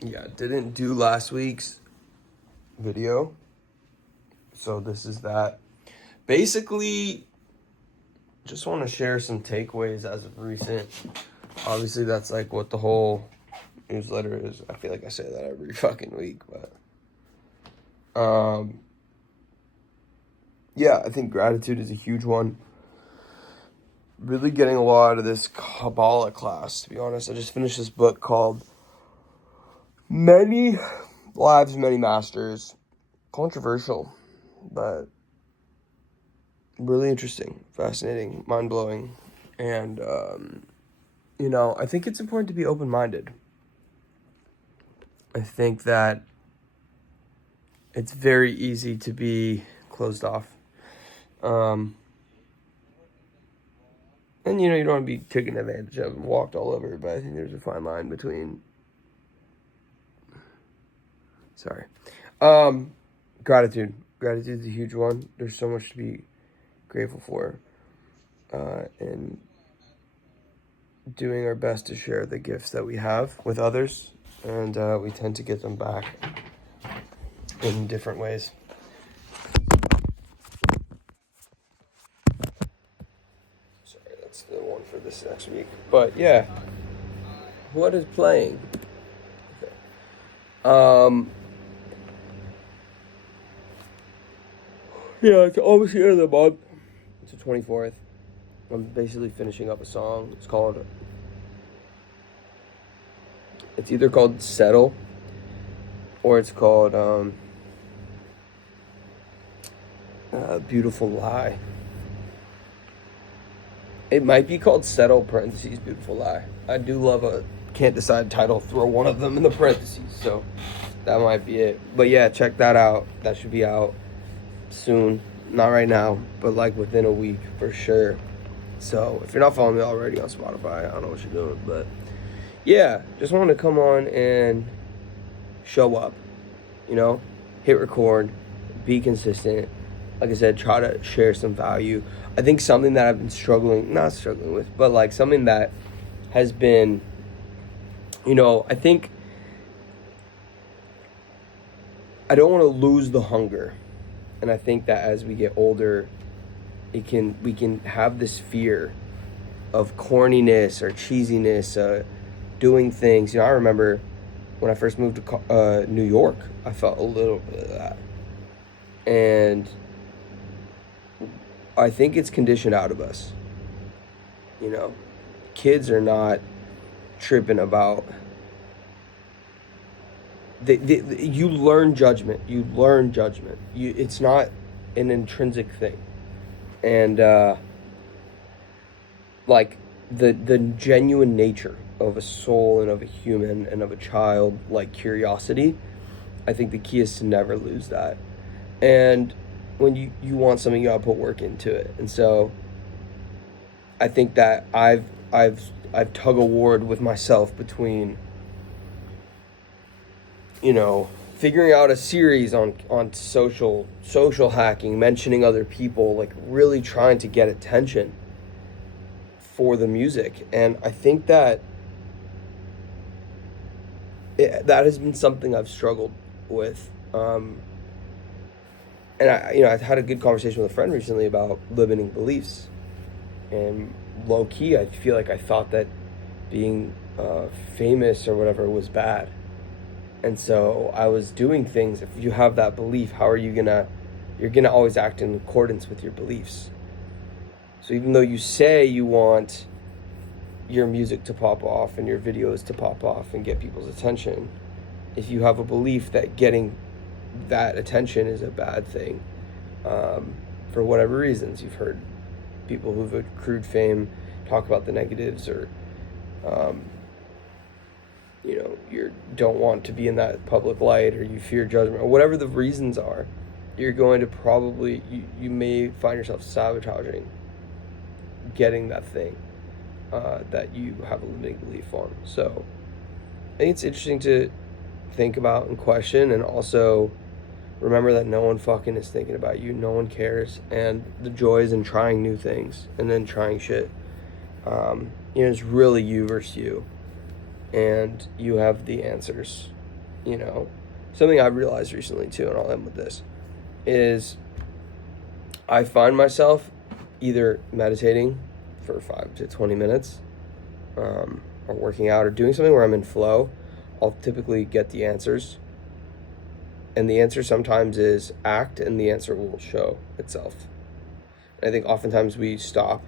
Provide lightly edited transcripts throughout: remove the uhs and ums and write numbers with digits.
Yeah, didn't do last week's video, so this is that. Basically, just want to share some takeaways as of recent. Obviously, that's like what the whole newsletter is. I feel like I say that every fucking week, but yeah, I think gratitude is a huge one. Really getting a lot out of this Kabbalah class, to be honest. I just finished this book called Many Lives, Many Masters. Controversial, but really interesting, fascinating, mind-blowing. And, I think it's important to be open-minded. I think that it's very easy to be closed off. And, you don't want to be taken advantage of and walked all over, but I think there's a fine line between... Gratitude. Gratitude is a huge one. There's so much to be grateful for. And doing our best to share the gifts that we have with others. And we tend to get them back in different ways. Sorry, that's the one for this next week. But yeah. What is playing? Okay. Yeah, it's almost the end of the month. It's the 24th. I'm basically finishing up a song. It's either called Settle or it's called Beautiful Lie. It might be called Settle parentheses Beautiful Lie. I do love a can't decide title. Throw one of them in the parentheses. So that might be it. But yeah, check that out. That should be out soon. Not right now, but like within a week for sure. So if you're not following me already on Spotify, I don't know what you're doing. But yeah, just wanted to come on and show up. Hit record, be consistent. Like I said, try to share some value. I think something that I've been not struggling with, but like something that has been, I think I don't want to lose the hunger. And I think that as we get older, we can have this fear of corniness or cheesiness, doing things. I remember when I first moved to New York, I felt a little bit of that. And I think it's conditioned out of us. Kids are not tripping about... You learn judgment. It's not an intrinsic thing. And like the genuine nature of a soul and of a human and of a child, like curiosity, I think the key is to never lose that. And when you want something, you gotta put work into it. And so I think that I've tug of war with myself between figuring out a series on social hacking, mentioning other people, like really trying to get attention for the music. And I think that that has been something I've struggled with. And I've had a good conversation with a friend recently about limiting beliefs. And low key, I feel like I thought that being famous or whatever was bad. And so I was doing things. If you have that belief, how are you you're gonna always act in accordance with your beliefs. So even though you say you want your music to pop off and your videos to pop off and get people's attention, if you have a belief that getting that attention is a bad thing, for whatever reasons, you've heard people who've accrued fame talk about the negatives, or you don't want to be in that public light, or you fear judgment, or whatever the reasons are, you're going to probably, you may find yourself sabotaging getting that thing that you have a limiting belief on. So I think it's interesting to think about and question, and also remember that no one fucking is thinking about you. No one cares. And the joy is in trying new things and then trying shit. It's really you versus you. And you have the answers. you know, something I realized recently too, and I'll end with this, is I find myself either meditating for 5 to 20 minutes, or working out or doing something where I'm in flow. I'll typically get the answers. And the answer sometimes is act, and the answer will show itself. And I think oftentimes we stop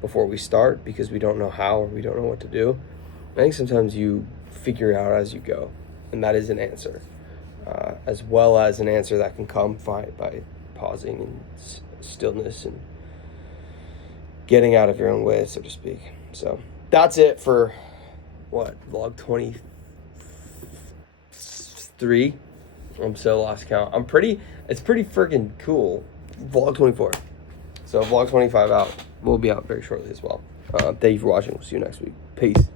before we start because we don't know how or we don't know what to do. I think sometimes you figure it out as you go, and that is an answer, as well as an answer that can come by pausing and stillness and getting out of your own way, so to speak. So that's it for vlog 23. I'm so lost count. It's pretty freaking cool. Vlog 24. So vlog 25 out. Will be out very shortly as well. Thank you for watching. We'll see you next week. Peace.